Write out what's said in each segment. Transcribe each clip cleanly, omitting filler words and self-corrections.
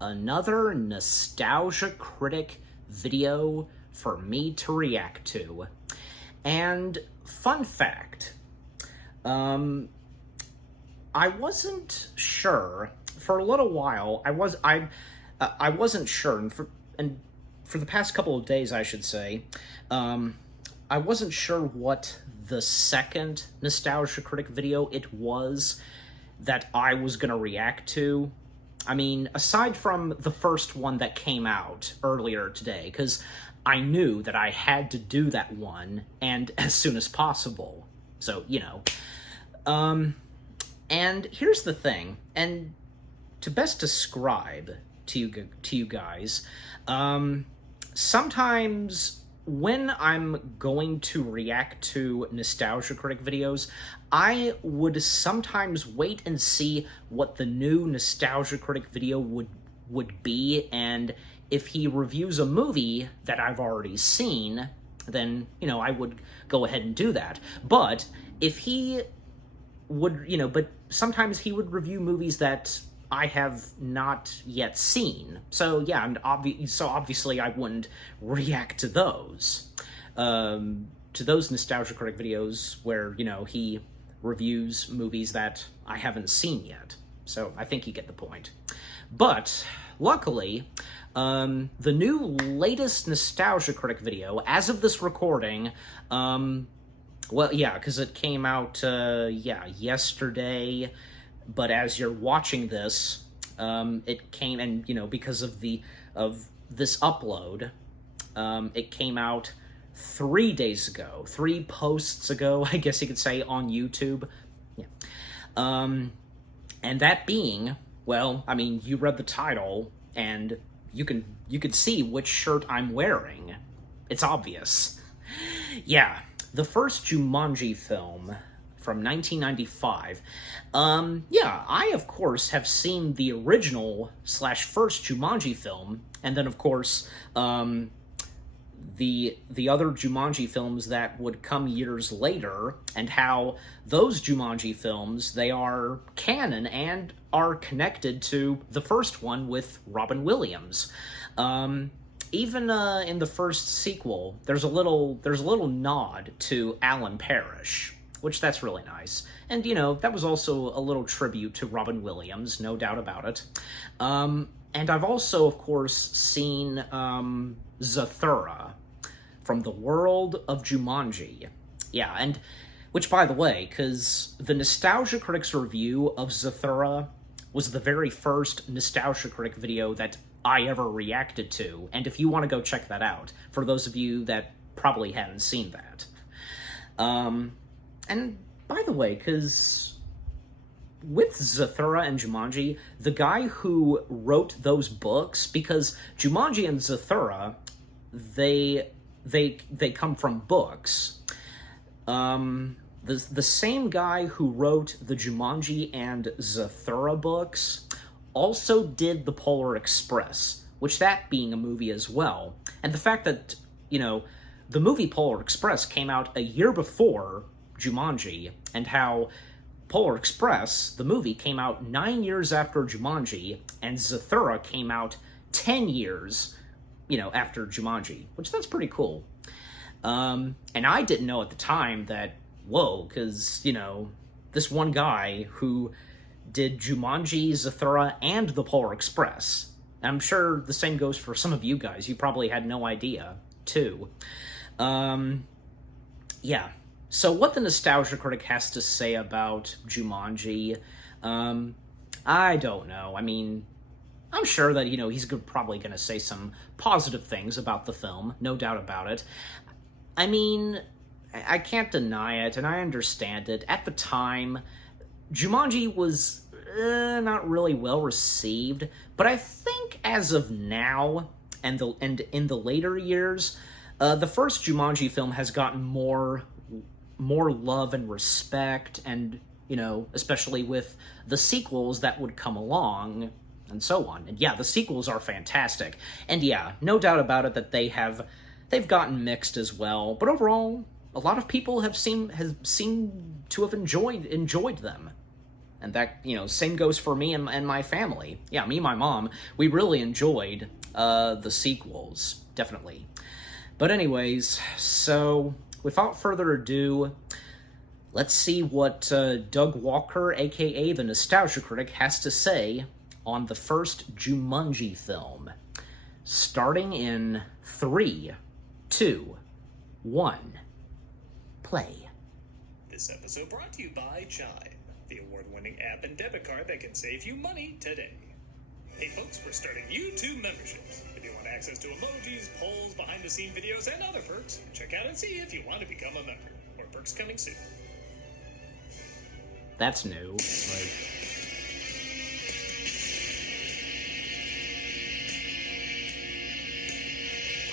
another Nostalgia Critic video for me to react to. And fun fact, I wasn't sure for a little while. I wasn't sure, and for the past couple of days, I should say, I wasn't sure what the second Nostalgia Critic video it was that I was gonna react to. I mean, aside from the first one that came out earlier today, because I knew that I had to do that one, and as soon as possible. So, you know. And here's the thing, and to best describe to you guys, sometimes when I'm going to react to Nostalgia Critic videos, I would sometimes wait and see what the new Nostalgia Critic video would be, and if he reviews a movie that I've already seen, then, you know, I would go ahead and do that. But if he would, you know, but sometimes he would review movies that I have not yet seen. So yeah, and obviously I wouldn't react to those Nostalgia Critic videos where, you know, he reviews movies that I haven't seen yet. So I think you get the point. But luckily, the new latest Nostalgia Critic video, as of this recording, well, yeah, because it came out, yesterday, but as you're watching this, it came, and, you know, because of this upload, it came out 3 days ago, 3 posts ago, I guess you could say, on YouTube. Yeah. And that being, well, I mean, you read the title, and you could see which shirt I'm wearing. It's obvious. Yeah, the first Jumanji film from 1995. Yeah, I, of course, have seen the original / first Jumanji film, and then, of course, the other Jumanji films that would come years later, and how those Jumanji films, they are canon and are connected to the first one with Robin Williams. Even in the first sequel, there's a little nod to Alan Parrish, which that's really nice. And, you know, that was also a little tribute to Robin Williams, no doubt about it. And I've also, of course, seen Zathura from the world of Jumanji. Yeah, and which, by the way, because the Nostalgia Critic's review of Zathura was the very first Nostalgia Critic video that I ever reacted to, and if you want to go check that out, for those of you that probably haven't seen that. And by the way, because with Zathura and Jumanji, the guy who wrote those books, because Jumanji and Zathura, they come from books. The same guy who wrote the Jumanji and Zathura books also did The Polar Express, which that being a movie as well. And the fact that, you know, the movie Polar Express came out a year before Jumanji, and how Polar Express, the movie, came out 9 years after Jumanji, and Zathura came out 10 years, you know, after Jumanji, which that's pretty cool. And I didn't know at the time that, whoa, because, you know, this one guy who did Jumanji, Zathura, and The Polar Express. I'm sure the same goes for some of you guys. You probably had no idea, too. Yeah. So what the Nostalgia Critic has to say about Jumanji, I don't know. I mean, I'm sure that, you know, he's probably going to say some positive things about the film, no doubt about it. I mean, I can't deny it, and I understand it. At the time, Jumanji was not really well received, but I think as of now, and in the later years, the first Jumanji film has gotten more love and respect, and, you know, especially with the sequels that would come along, and so on. And yeah, the sequels are fantastic. And yeah, no doubt about it that they've gotten mixed as well. But overall, a lot of people have seemed to have enjoyed them. And that, same goes for me and my family. Yeah, me and my mom, we really enjoyed the sequels, definitely. But anyways, so without further ado, let's see what Doug Walker, aka the Nostalgia Critic, has to say on the first Jumanji film. Starting in 3, 2, 1, play. This episode brought to you by Chime, the award-winning app and debit card that can save you money today. Hey folks, we're starting YouTube memberships. If you want access to emojis, polls, behind-the-scene videos, and other perks, check out and see if you want to become a member. More perks coming soon. That's new.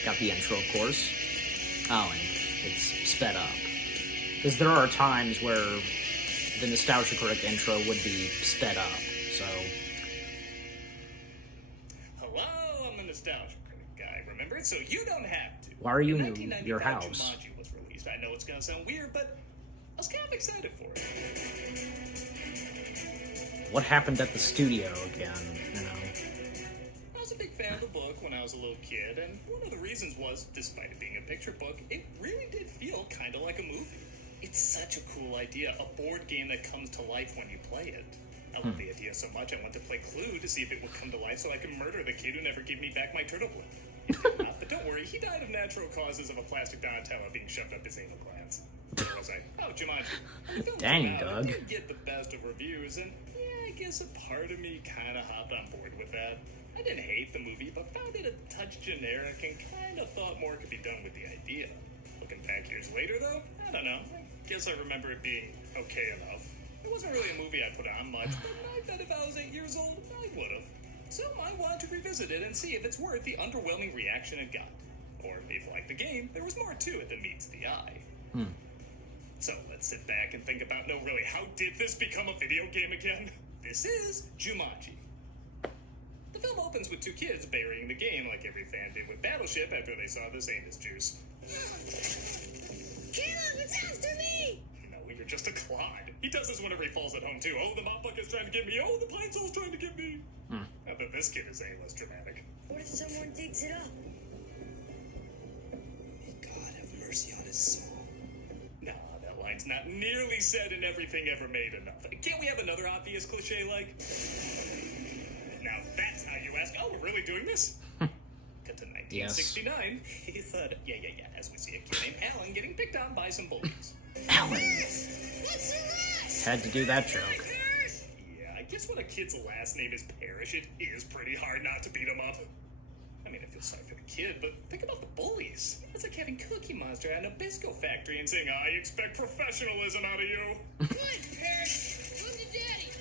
Got the intro, of course. Oh, and it's sped up. Because there are times where the Nostalgia Critic intro would be sped up, so... Hello, I'm the Nostalgia Critic guy. Remember it? So you don't have to. Why are you in your house? Jumanji was released. I know it's gonna sound weird, but I was kind of excited for it. What happened at the studio again, I was a big fan of the book when I was a little kid, and one of the reasons was, despite it being a picture book, it really did feel kind of like a movie. It's such a cool idea, a board game that comes to life when you play it. I love the idea so much, I went to play Clue to see if it would come to life so I could murder the kid who never gave me back my turtle blood. It did not, but don't worry, he died of natural causes of a plastic Donatello being shoved up his anal glands. Where was I? Oh, Jumanji. The film Dang, came out, Doug. It didn't get the best of reviews, and yeah, I guess a part of me kind of hopped on board with that. I didn't hate the movie, but found it a touch generic and kind of thought more could be done with the idea. Looking back years later, though, I don't know. I guess I remember it being okay enough. It wasn't really a movie I put on much, but I bet if I was 8 years old, I would have. So I want to revisit it and see if it's worth the underwhelming reaction it got. Or if, like the game, there was more to it than meets the eye. So let's sit back and think about, no really, how did this become a video game again? This is Jumanji. The film opens with 2 kids burying the game like every fan did with Battleship after they saw the Sanus juice. Caleb, it's after me! No, you're just a clod. He does this whenever he falls at home too. Oh, the mop bucket's trying to get me. Oh, the pine soul's trying to get me. Not that this kid is any less dramatic. What if someone digs it up? May God have mercy on his soul. Nah, that line's not nearly said in Everything Ever Made enough. Can't we have another obvious cliche like? Now that's how you ask. Oh, we're really doing this? Cut to 1969. He thought, yeah, as we see a kid named Alan getting picked on by some bullies. Alan. What's the rush? Had to do that joke. Yeah, I guess when a kid's last name is Parrish, it is pretty hard not to beat him up. I mean, I feel sorry for the kid, but think about the bullies. It's like having Cookie Monster at a Nabisco factory and saying, I expect professionalism out of you. Good, Parrish. Come to Daddy.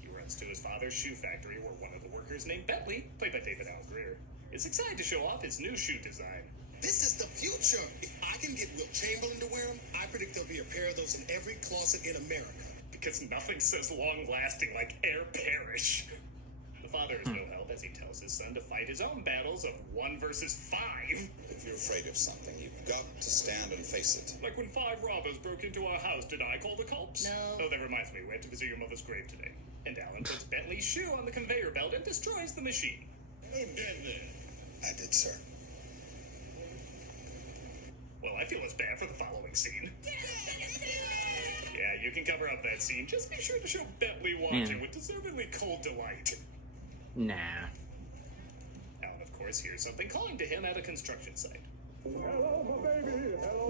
He runs to his father's shoe factory where one of the workers named Bentley, played by David Allen Greer, is excited to show off his new shoe design. This is the future. If I can get Will Chamberlain to wear them, I predict there'll be a pair of those in every closet in America. Because nothing says long-lasting like Air Parrish. The father is no help as he tells his son to fight his own battles of 1 versus 5. If you're afraid of something, you've got to stand and face it. Like when 5 robbers broke into our house, did I call the cops? No. Oh, that reminds me, we had to visit your mother's grave today. And Alan puts Bentley's shoe on the conveyor belt and destroys the machine. Who did this? I did, sir. Well, I feel as bad for the following scene. Yeah, you can cover up that scene. Just be sure to show Bentley watching with deservedly cold delight. Nah. Alan, of course, hears something calling to him at a construction site. Hello, baby. Hello,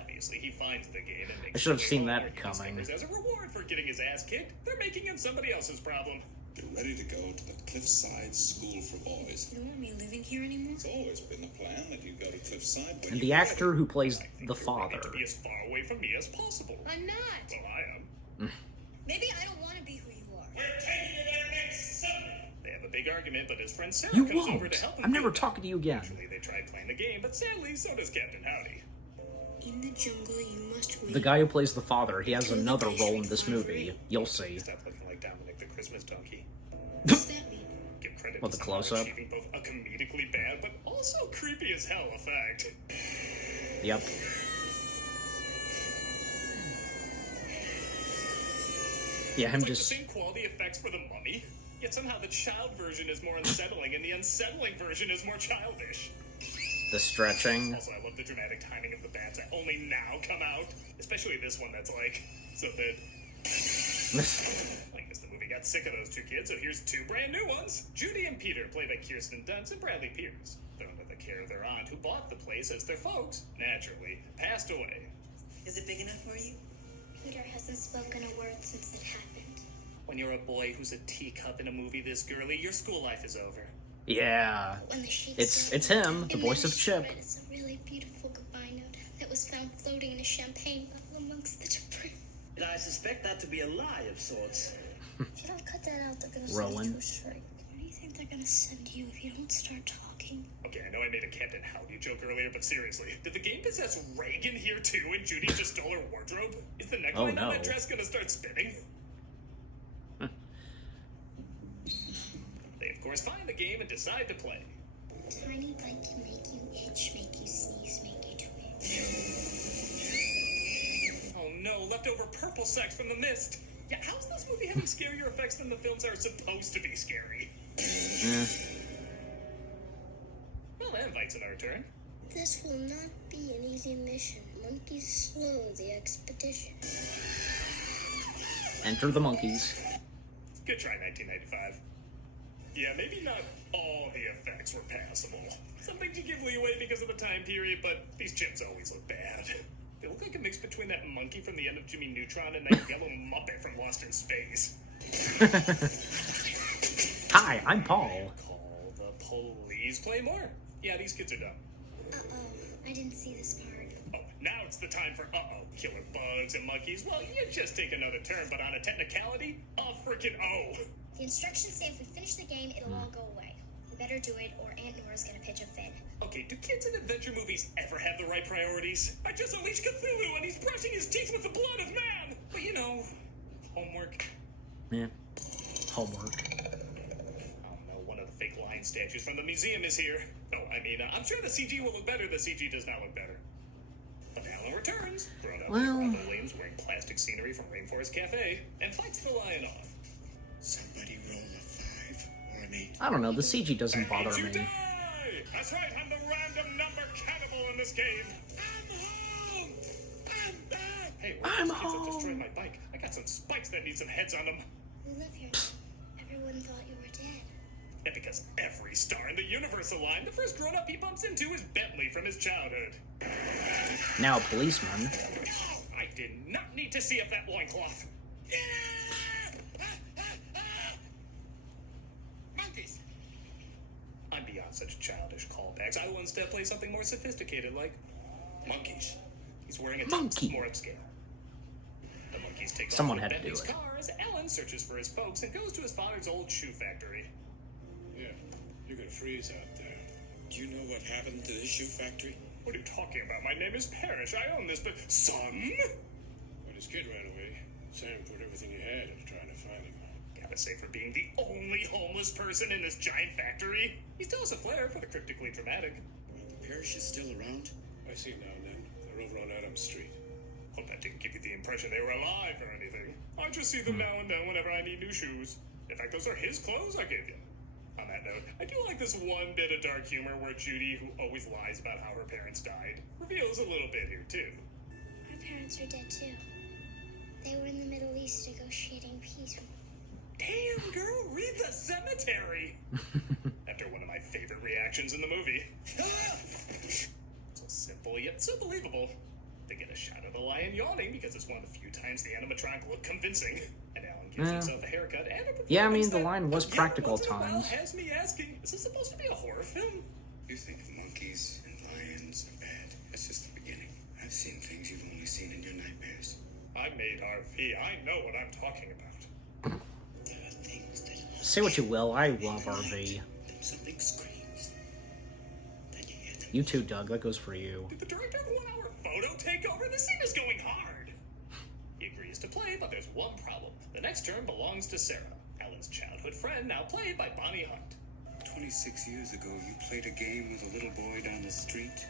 Obviously, he finds the gate and makes I should have seen sure that they coming. As a reward for getting his ass kicked, they're making him somebody else's problem. You're ready to go to the Cliffside School for Boys. You don't want me living here anymore? It's always been the plan that you go to Cliffside when And you're the actor who plays I think the you're ready father. to be as far away from me as possible. I'm not. Well, I am. Maybe I don't want to be who you are. We're taking you there next summer. They have a big argument, but his friend Sarah You comes over won't. to help him. I'm never do it. talking to you again. Actually, they tried playing the game, but sadly, so does Captain Howdy. In the jungle, you must wait. The guy who plays the father, he has another role in this movie. You'll see. Stop looking like Dominic the Christmas donkey. What's that mean? Give credit Well, to the someone close-up. achieving both a comedically bad but also creepy as hell effect. Yep. Yeah, him It's like just... the same quality effects for the mummy, yet somehow the child version is more unsettling and the unsettling version is more childish. The stretching. Also, I love the dramatic timing of the bats that only now come out. Especially this one that's like, so that... I guess the movie got sick of those two kids, so here's two brand new ones. Judy and Peter, played by Kirsten Dunst and Bradley Pierce. They're under the care of their aunt, who bought the place as their folks, naturally, passed away. Is it big enough for you? Peter hasn't spoken a word since it happened. When you're a boy who's a teacup in a movie this girly, your school life is over. Yeah. When the sheep It's sang, him, the and voice then of she Chip. read us a really beautiful goodbye note that was found floating in a champagne bottle amongst the debris. And I suspect that to be a lie of sorts. If you don't cut that out, they're gonna send Roland. you to a strike. Where do you think they're gonna send you if you don't start talking? Okay, I know I made a Captain Howdy joke earlier, but seriously, did the game possess Reagan here too and Judy just stole her wardrobe? Is the neckline Oh, on no. that dress gonna start spinning? They, of course, find the game and decide to play. Tiny bite can make you itch, make you sneeze, make you twitch. Oh no, leftover purple sex from the mist! Yeah, how's this movie having scarier effects than the films that are supposed to be scary? Well, that invites another turn. This will not be an easy mission. Monkeys slow the expedition. Enter the monkeys. Good try, 1995. Yeah, maybe not all the effects were passable. Some things you give leeway because of the time period, but these chimps always look bad. They look like a mix between that monkey from the end of Jimmy Neutron and that yellow Muppet from Lost in Space. Hi, I'm Paul. Call the police. Play more. Yeah, these kids are dumb. Uh-oh, I didn't see this part. Oh, now it's the time for uh-oh. Killer bugs and monkeys. Well, you just take another turn, but on a technicality, a frickin' oh. The instructions say if we finish the game, it'll all go away. We better do it, or Aunt Nora's gonna pitch a fit. Okay, do kids in adventure movies ever have the right priorities? I just unleashed Cthulhu and he's brushing his teeth with the blood of man! But you know, homework. Yeah. Homework. Oh no, one of the fake lion statues from the museum is here. No, I mean, I'm sure the CG will look better. The CG does not look better. But Alan returns, grown up Well- Robin Williams wearing plastic scenery from Rainforest Cafe, and fights the lion off. Somebody roll a 5 or an 8. I don't know, the CG doesn't That bother means you me. die! That's right, I'm the random number cannibal in this game. I'm home! I'm back! Hey, I'm those kids have home. destroyed my bike. I got some spikes that need some heads on them. We live here now. Everyone thought you were dead. And because every star in the universe aligned, the first grown-up he bumps into is Bentley from his childhood. Now a policeman. I did not need to see up that loincloth. Monkeys! I'm beyond such childish callbacks. I will instead play something more sophisticated, like monkeys. He's wearing a Monkey. tux, more upscale. The monkeys take Someone off with had to do Bentley's it. car as Alan searches for his folks and goes to his father's old shoe factory. Yeah, you're gonna freeze out there. Do you know what happened to this shoe factory? What are you talking about? My name is Parrish. I own this, but son? When his kid ran away, Sam put everything he had into trying to find him. Gotta say, for being the only homeless person in this giant factory, he still has a flair for the cryptically dramatic. The parish is still around? I see now and then. They're over on Adams Street. Hope that didn't give you the impression they were alive or anything. I just see them now and then whenever I need new shoes. In fact, those are his clothes I gave you. On that note, I do like this one bit of dark humor where Judy, who always lies about how her parents died, reveals a little bit here too. Our parents are dead too. They were in the Middle East negotiating peace. Damn, girl, read the cemetery! After one of my favorite reactions in the movie. So simple yet so believable. They get a shot of the lion yawning because it's one of the few times the animatronic looked convincing. And Alan gives himself a haircut and a Yeah, I mean, performance the that, line was again, practical once at in a while times. has me asking, is this supposed to be a horror film? You think monkeys and lions are bad. That's just the beginning. I've seen things you've only seen in your nightmares. I made RV. I know what I'm talking about. There are things that Say what you will, I love RV. then something screams. Then you hear them. You too, Doug, that goes for you. Did the director of 1 Hour Photo take over? This scene is going hard. He agrees to play, but there's one problem. The next turn belongs to Sarah, Alan's childhood friend, now played by Bonnie Hunt. 26 years ago, you played a game with a little boy down the street.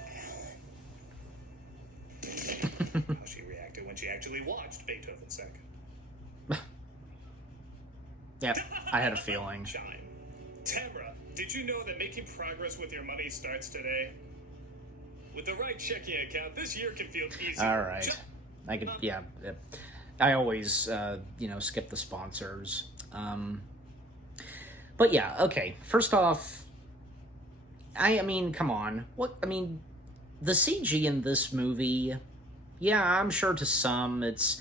How she reacted when she actually watched Beethoven second. Yep, I had a feeling. Chime. Tamara, did you know that making progress with your money starts today? With the right checking account, this year can feel easy. All right. I could, yeah. I always, skip the sponsors. But yeah, okay. First off, I mean, come on. The CG in this movie, yeah, I'm sure to some it's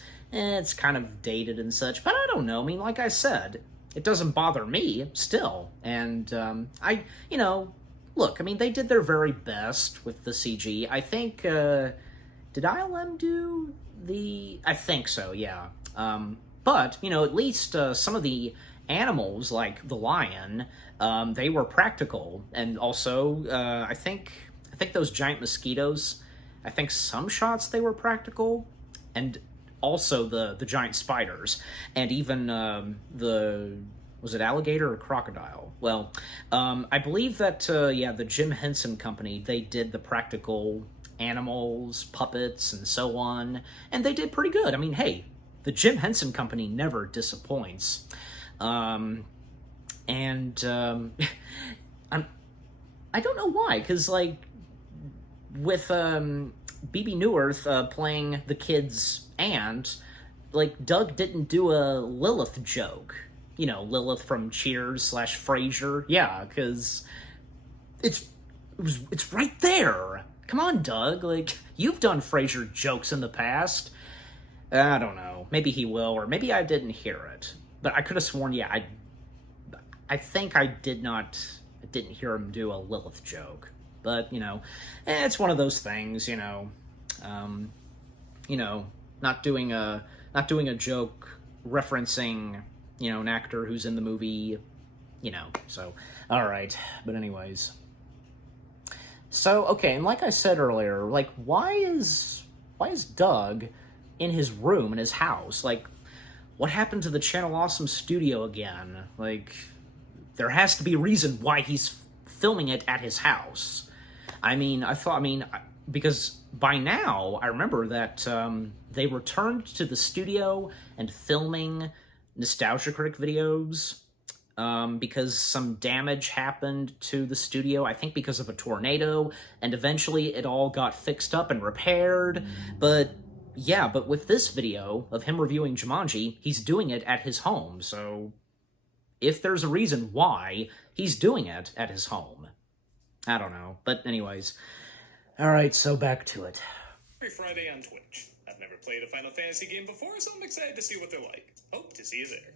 kind of dated and such, but I don't know. I mean, like I said, it doesn't bother me still. And, look, I mean, they did their very best with the CG. I think, did ILM do I think so, yeah. But, at least some of the animals, like the lion, they were practical. And also, I think those giant mosquitoes, I think some shots they were practical. And also the giant spiders. And even was it alligator or crocodile? Well, I believe that, the Jim Henson Company, they did the practical animals, puppets, and so on, and they did pretty good. I mean, hey, the Jim Henson Company never disappoints. I don't know why, because, like, with BB Newirth playing the kid's aunt, like, Doug didn't do a Lilith joke. Lilith from Cheers / Frasier. Yeah, because it's right there. Come on, Doug. Like, you've done Frasier jokes in the past. I don't know. Maybe he will, or maybe I didn't hear it. But I could have sworn, yeah, I think I didn't hear him do a Lilith joke. But, it's one of those things, not doing a joke referencing, an actor who's in the movie, so, all right. But anyways. So, okay, and like I said earlier, like, why is Doug in his room in his house? Like, what happened to the Channel Awesome studio again? Like, there has to be a reason why he's filming it at his house. Because by now, I remember that they returned to the studio and filming Nostalgia Critic videos because some damage happened to the studio, I think because of a tornado, and eventually it all got fixed up and repaired. But with this video of him reviewing Jumanji, he's doing it at his home, so if there's a reason why he's doing it at his home, I don't know. But anyways, alright, so back to it. Every Friday on Twitch. I've never played a Final Fantasy game before, so I'm excited to see what they're like. Hope to see you there.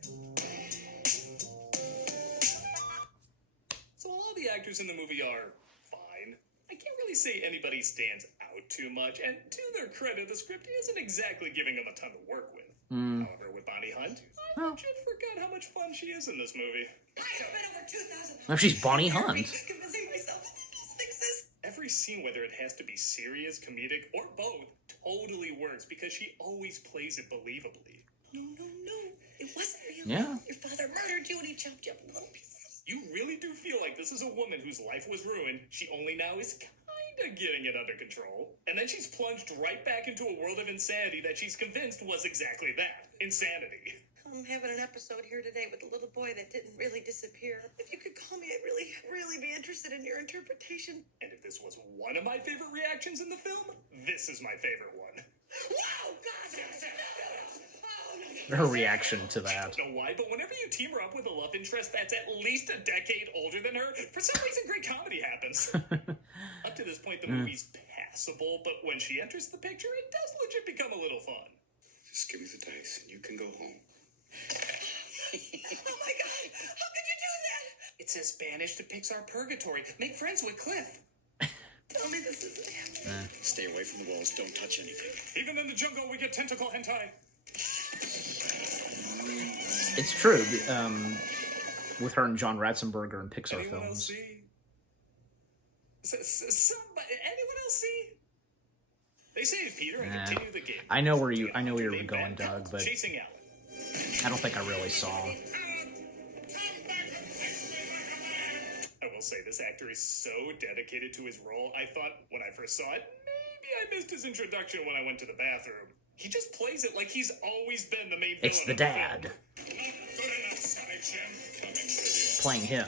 So while all the actors in the movie are fine, I can't really say anybody stands out too much, and to their credit, the script isn't exactly giving them a ton to work with. However, with Bonnie Hunt, I legit forgot how much fun she is in this movie. I have been over 2,000 Oh, she's Bonnie Hunt. convincing myself that this exists. Every scene, whether it has to be serious, comedic, or both, totally works because she always plays it believably. No. It wasn't real. Yeah. Your father murdered you and he chopped you up in little pieces. You really do feel like this is a woman whose life was ruined. She only now is kinda getting it under control. And then she's plunged right back into a world of insanity that she's convinced was exactly that. Insanity. I'm having an episode here today with a little boy that didn't really disappear. If you could call me, I'd really be interested in your interpretation. And if this was one of my favorite reactions in the film, this is my favorite one. Wow, God! Her reaction to that. I don't know why, but whenever you team her up with a love interest that's at least a decade older than her, for some reason great comedy happens. Up to this point, the movie's passable, but when she enters the picture, it does legit become a little fun. Just give me the dice and you can go home. Oh my God! How could you do that? It says Spanish depicts our purgatory. Make friends with Cliff. Tell me this isn't happening. Stay away from the walls. Don't touch anything. Even in the jungle, we get tentacle hentai. It's true, with her and John Ratzenberger in Pixar Anyone else films. see? Anyone else see? They save Peter and continue the game. I know where you were going, Doug, but Chasing Alan. I don't think I really saw. I will say this actor is so dedicated to his role. I thought when I first saw it, maybe I missed his introduction when I went to the bathroom. He just plays it like he's always been the main villain. It's the of dad. film. Not good enough, Sonic. playing him,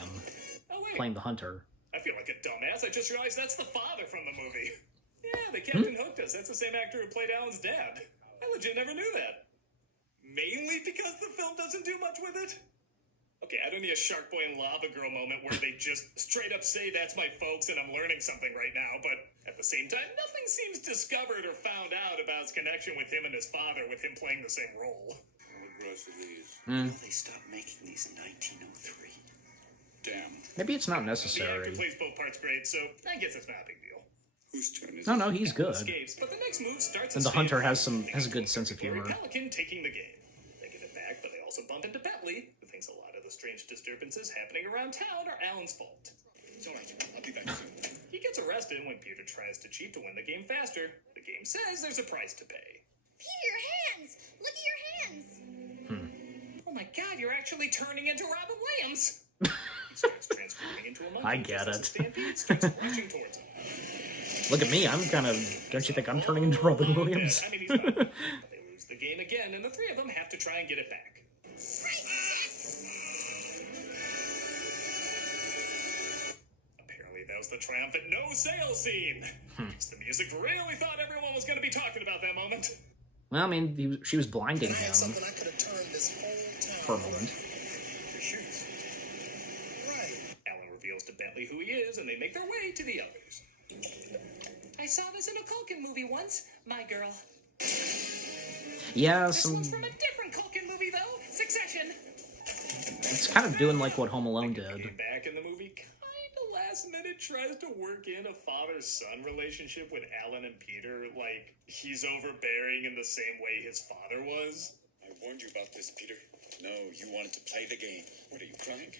Oh, wait. playing the hunter. I feel like a dumbass. I just realized that's the father from the movie. Yeah, the Captain hooked us. That's the same actor who played Alan's dad. I legit never knew that. Mainly because the film doesn't do much with it. Okay, I don't need a Shark Boy and Lava Girl moment where they just straight up say that's my folks and I'm learning something right now, but at the same time, nothing seems discovered or found out about his connection with him and his father, with him playing the same role. What rest of these? Well, they stopped making these in 1903. Damn. Maybe it's not The necessary. actor plays both parts great, so I guess it's not a big deal. Whose turn is No, he's good. Escapes, but the next move starts And the hunter has a good sense of humor. Pelican taking the game. They give it back, but they also bump into Bentley, who thinks a lot of the strange disturbances happening around town are Alan's fault. It's all right. I'll be back soon. He gets arrested when Peter tries to cheat to win the game faster. The game says there's a price to pay. Peter, your hands! Look at your hands! Oh my god, you're actually turning into Robin Williams! He starts transforming into a monkey. I get just as it. the Stampede starts rushing towards him. Look at me, I'm kind of... Don't you think I'm turning into Robin Williams? I mean, he's not. But they lose the game again, and the three of them have to try and get it back. Apparently that was the triumphant no sale scene. The music really thought everyone was going to be talking about that moment. Well, I mean, she was blinding I had him something I could have turned this whole for a town. moment. Your shoes. Right. Alan reveals to Bentley who he is, and they make their way to the others. I saw this in a Culkin movie once, my girl. Yeah, This some... one's from a different Culkin movie, though. Succession. It's kind of doing like what Home Alone did. Came back in the movie, kinda last minute tries to work in a father-son relationship with Alan and Peter, like he's overbearing in the same way his father was. I warned you about this, Peter. No, you wanted to play the game. What are you, crying?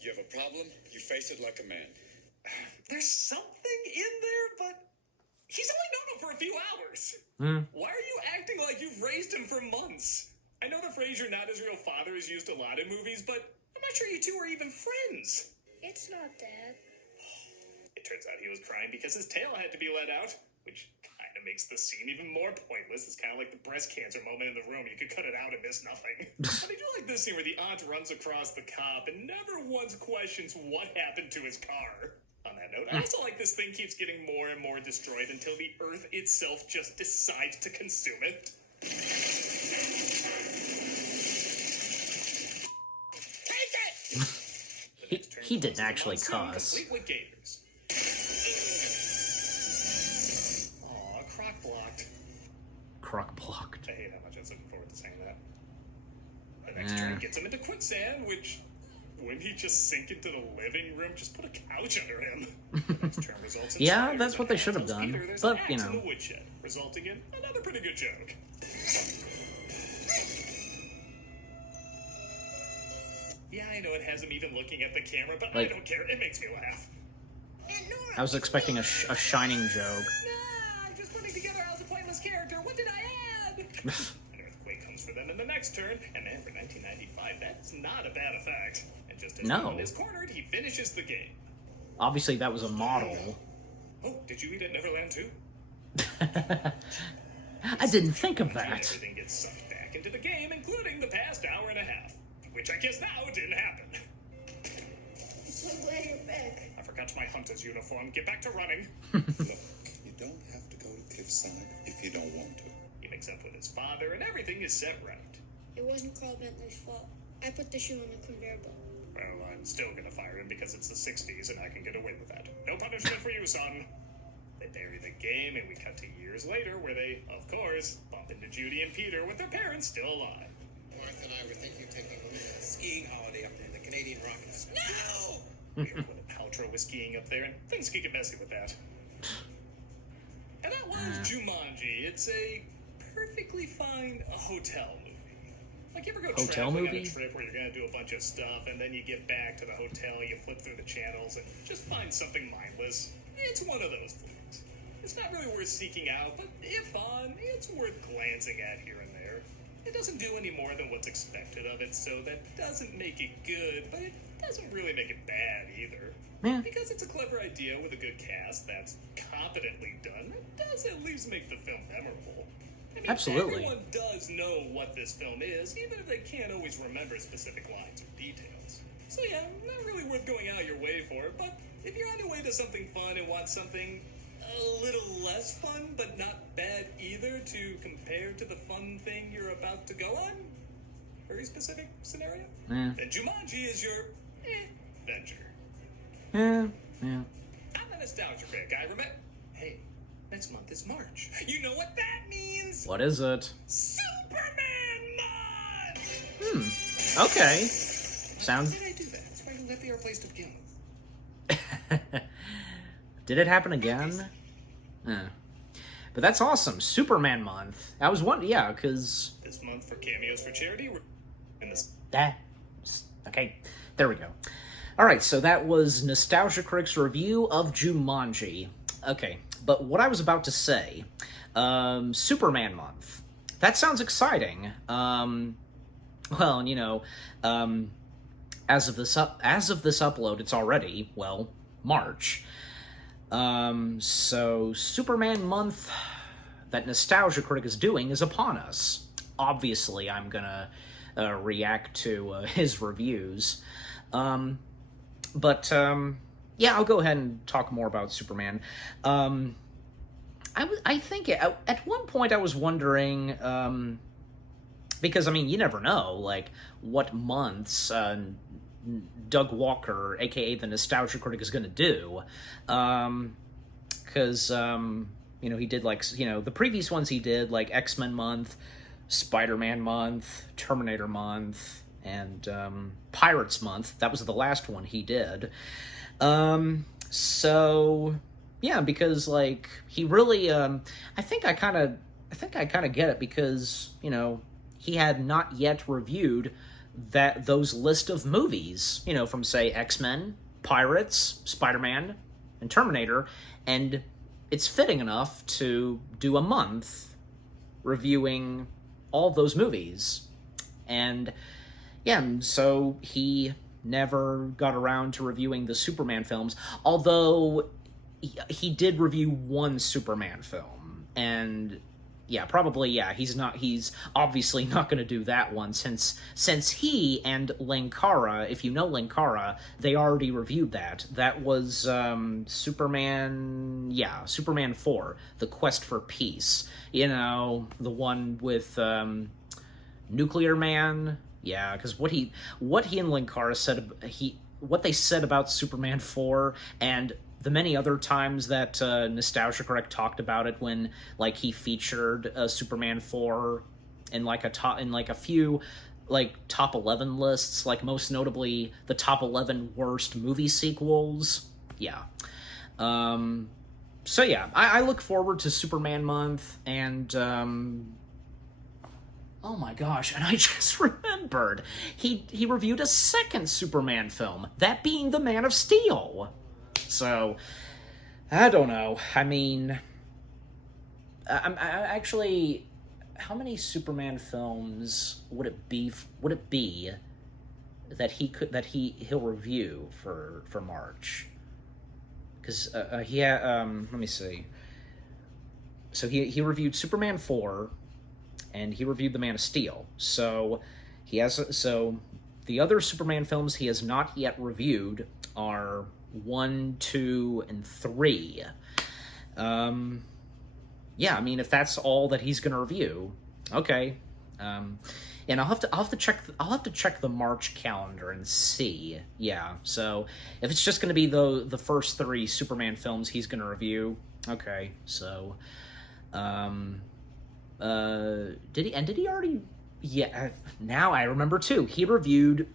You have a problem? You face it like a man. There's something in there, but he's only known him for a few hours. Why are you acting like you've raised him for months? I know the phrase "you're not his real father" is used a lot in movies, but I'm not sure you two are even friends. It's not, Dad. It turns out he was crying because his tail had to be let out, which kind of makes the scene even more pointless. It's kind of like the breast cancer moment in the room. You could cut it out and miss nothing. But I do like this scene where the aunt runs across the cop and never once questions what happened to his car. On that note, I also like this thing keeps getting more and more destroyed until the Earth itself just decides to consume it. Take it! He didn't actually cuss. Complete with gators. Aw, crock blocked. Croc blocked. I hate how much I was looking forward to saying that. The next turn gets him into quicksand, which, wouldn't he just sink into the living room? Just put a couch under him. The next turn results in Yeah, fire, that's what but they should have tells done. Peter there's But, an you axe know. in the woodshed, resulting in another pretty good joke. Yeah, I know it has him even looking at the camera, but Like- I don't care. It makes me laugh. Aunt Nora! I was expecting a shining joke. Nah, I'm just putting together as a pointless character. What did I add? An earthquake comes for them in the next turn, and man, for 1995, that's not a bad effect. And just as No. Alan is cornered, he finishes the game. Obviously, that was a model. Oh, did you eat at Neverland too? I didn't think of And that. everything gets sucked back into the game, including the past hour and a half, which I guess now didn't happen. I'm so glad you're back. I forgot my hunter's uniform. Get back to running. Look, you don't have to go to Cliffside if you don't want to. He makes up with his father, and everything is set right. It wasn't Carl Bentley's fault. I put the shoe on the conveyor belt. Well, I'm still gonna fire him because it's the 60s and I can get away with that. No punishment for you, son. They bury the game, and we cut to years later where they, of course, bump into Judy and Peter with their parents still alive. Martha and I were thinking of taking a skiing holiday up in the Canadian Rockies. No! Weird when Paltrow was skiing up there, and things could get messy with that. And that was Jumanji. It's a perfectly fine hotel movie. Like, you ever go Hotel traveling movie? on a trip where you're gonna do a bunch of stuff, and then you get back to the hotel, you flip through the channels, and just find something mindless? It's one of those things. It's not really worth seeking out, but if on, it's worth glancing at here and there. It doesn't do any more than what's expected of it, so that doesn't make it good, but it doesn't really make it bad either. Yeah. Because it's a clever idea with a good cast that's competently done, it does at least make the film memorable. I mean, Absolutely. everyone does know what this film is, even if they can't always remember specific lines or details. So yeah, not really worth going out your way for it, but if you're on your way to something fun and want something a little less fun, but not bad either, to compare to the fun thing you're about to go on, very specific scenario, then Jumanji is your venture. Yeah. I'm a nostalgia critic. I remember. Hey, next month is March. You know what that means? What is it? Superman Month! Okay. Why Sounds... did I do that? That's why I left the our place to begin with. Did it happen again? But that's awesome. Superman month. I was wondering, yeah, because... This month for cameos for charity, we're in this. Okay, there we go. All right, so that was Nostalgia Critic's review of Jumanji. Okay, but what I was about to say, Superman month. That sounds exciting. Well, you know, as of this upload, it's already, well, March. So Superman month that Nostalgia Critic is doing is upon us. Obviously, I'm gonna react to his reviews. But yeah, I'll go ahead and talk more about Superman. I think at one point I was wondering, because, I mean, you never know, like, what months Doug Walker, a.k.a. the Nostalgia Critic, is going to do. Because, you know, he did, like, you know, the previous ones he did, like, X-Men month, Spider-Man month, Terminator month, and Pirates month. That was the last one he did. So yeah, because, like, he really I think I kind of get it, because, you know, he had not yet reviewed those list of movies, you know, from, say, X-Men, Pirates, Spider-Man, and Terminator, and it's fitting enough to do a month reviewing all those movies. And yeah, so he never got around to reviewing the Superman films, although he did review one Superman film, and yeah, probably, yeah, he's obviously not going to do that one, since he and Linkara, if you know Linkara, they already reviewed that. That was Superman 4, The Quest for Peace. You know, the one with Nuclear Man. Yeah, because what he and Linkara said, what they said about Superman 4, and the many other times that Nostalgia Critic talked about it, when, like, he featured Superman 4 in a few, like, top 11 lists, like, most notably the top 11 worst movie sequels. Yeah. So yeah, I look forward to Superman month, and oh my gosh, and I just remembered, he reviewed a second Superman film, that being The Man of Steel. So, I don't know. I mean, I actually, how many Superman films would it be that he'll review for March? Because let me see. So he reviewed Superman 4, and he reviewed The Man of Steel. So the other Superman films he has not yet reviewed are 1, 2, and 3. Yeah, I mean, if that's all that he's gonna review, okay. And I'll have to check the March calendar and see. Yeah, so if it's just gonna be the first 3 Superman films he's gonna review, okay. So, did he already? Yeah, now I remember too. He reviewed.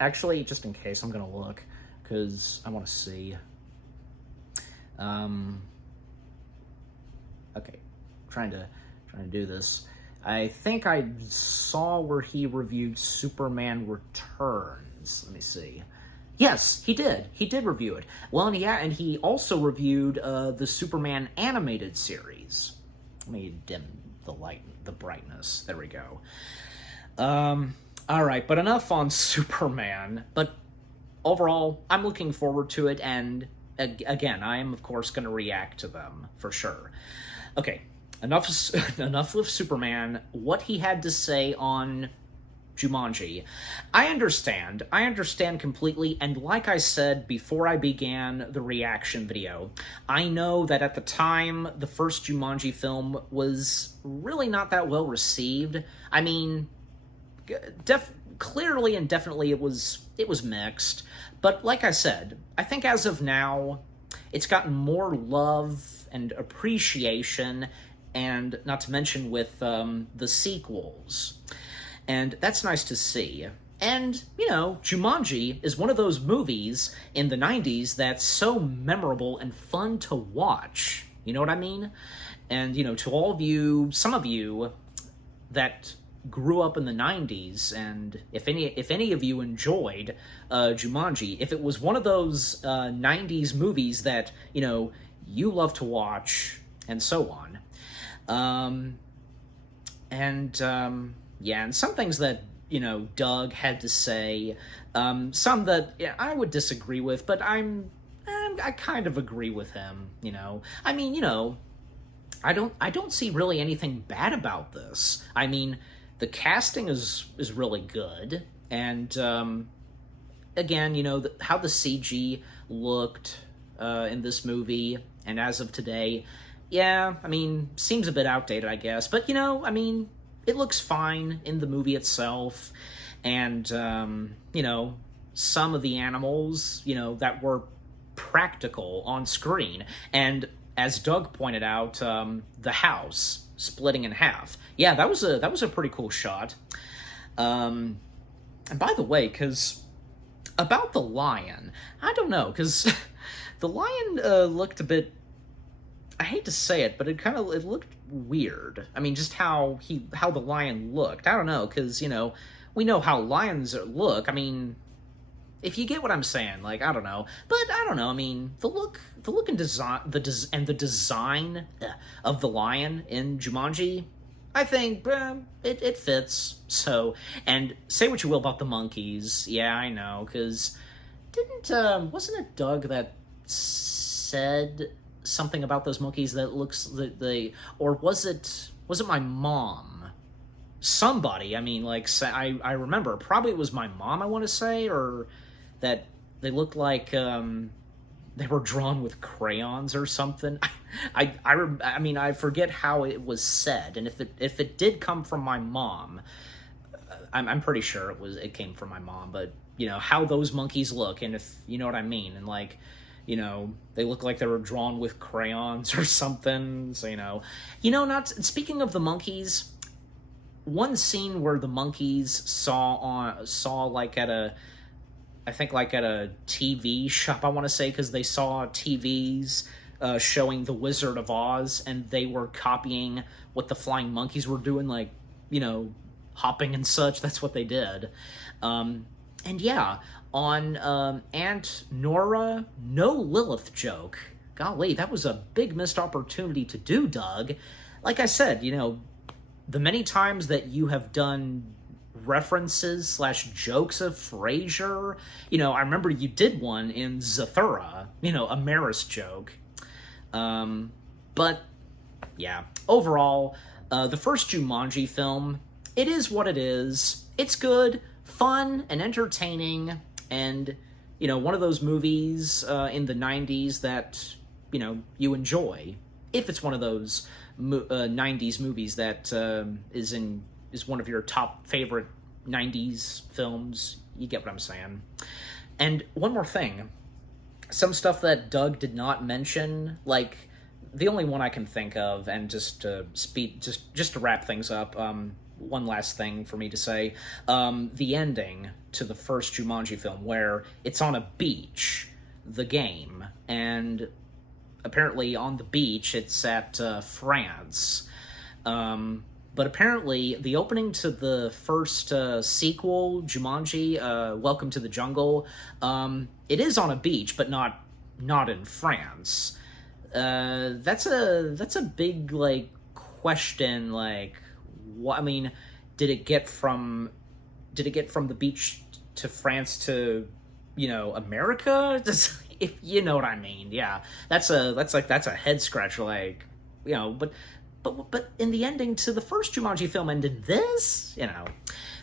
Actually, just in case, I'm gonna look, because I want to see. Okay, trying to do this. I think I saw where he reviewed Superman Returns. Let me see. Yes, he did. He did review it. Well, and he also reviewed the Superman animated series. Let me dim the brightness. There we go. All right, but enough on Superman. But overall, I'm looking forward to it, and again, I am, of course, going to react to them, for sure. Okay, enough with Superman. What he had to say on Jumanji. I understand completely, and like I said before I began the reaction video, I know that at the time, the first Jumanji film was really not that well received. I mean, clearly and definitely it was mixed, but like I said, I think as of now, it's gotten more love and appreciation, and not to mention with the sequels. And that's nice to see. And, you know, Jumanji is one of those movies in the 90s that's so memorable and fun to watch. You know what I mean? And, you know, to all of you, some of you that grew up in the 90s, and if any of you enjoyed Jumanji, if it was one of those 90s movies that, you know, you love to watch, and so on. Yeah, and some things that, you know, Doug had to say, some that I would disagree with, but I kind of agree with him, you know. I mean, you know, I don't see really anything bad about this. I mean, the casting is really good, and again, you know, how the CG looked in this movie, and as of today, yeah, I mean, seems a bit outdated, I guess, but, you know, I mean, it looks fine in the movie itself, and, you know, some of the animals, you know, that were practical on screen, and as Doug pointed out, the house splitting in half. Yeah, that was a pretty cool shot. And by the way, because about the lion, I don't know, because the lion looked a bit, I hate to say it, but it looked weird. I mean, just how the lion looked. I don't know, because, you know, we know how lions look. I mean, if you get what I'm saying, like, I don't know. But I don't know, I mean, the look and design, the design of the lion in Jumanji, I think it fits. So, and say what you will about the monkeys. Yeah, I know, because wasn't it Doug that said something about those monkeys that looks or was it my mom? Somebody, I mean, like, I remember, probably it was my mom, I want to say, or that they looked like they were drawn with crayons or something. I mean, I forget how it was said, and if it did come from my mom, I'm pretty sure it came from my mom. But, you know, how those monkeys look, and if you know what I mean, and, like, you know, they look like they were drawn with crayons or something. So, you know, not speaking of the monkeys, one scene where the monkeys saw like at a TV shop, I want to say, because they saw TVs showing The Wizard of Oz, and they were copying what the flying monkeys were doing, like, you know, hopping and such. That's what they did. And yeah, on Aunt Nora, no Lilith joke. Golly, that was a big missed opportunity to do, Doug. Like I said, you know, the many times that you have done references / jokes of Frasier, you know, I remember you did one in Zathura, you know, a Maris joke. But yeah, overall, the first Jumanji film, it is what it is. It's good, fun, and entertaining, and, you know, one of those movies in the 90s that, you know, you enjoy. If it's one of those 90s movies that is one of your top favorite 90s films, you get what I'm saying. And one more thing, some stuff that Doug did not mention, like, the only one I can think of, and just to wrap things up, one last thing for me to say, the ending to the first Jumanji film, where it's on a beach, the game, and apparently on the beach it's at France, but apparently the opening to the first sequel, Jumanji, Welcome to the Jungle, it is on a beach, but not in France. That's a big, like, question, like, what, I mean, did it get from the beach to France to, you know, America? If you know what I mean. Yeah, that's a head scratcher, like, you know, but but in the ending to the first Jumanji film and in this, you know.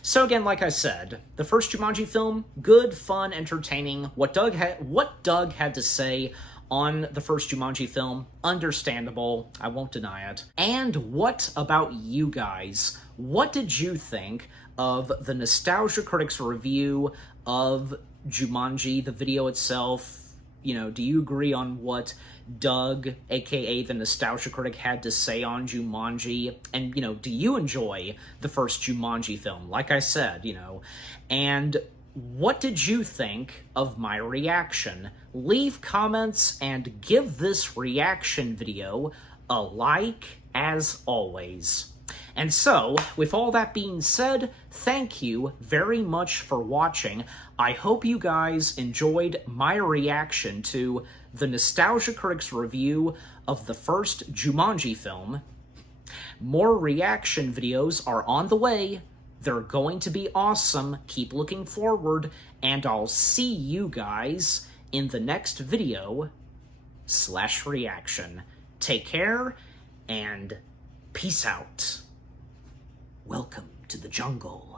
So again, like I said, the first Jumanji film, good, fun, entertaining. What Doug had to say on the first Jumanji film, understandable, I won't deny it. And what about you guys? What did you think of the Nostalgia Critic's review of Jumanji, the video itself? You know, do you agree on what Doug, aka the Nostalgia Critic, had to say on Jumanji? And, you know, do you enjoy the first Jumanji film? Like I said, you know, and what did you think of my reaction? Leave comments and give this reaction video a like, as always. And so, with all that being said, thank you very much for watching. I hope you guys enjoyed my reaction to the Nostalgia Critic's review of the first Jumanji film. More reaction videos are on the way. They're going to be awesome. Keep looking forward, and I'll see you guys in the next video / reaction. Take care, and peace out. Welcome to the jungle.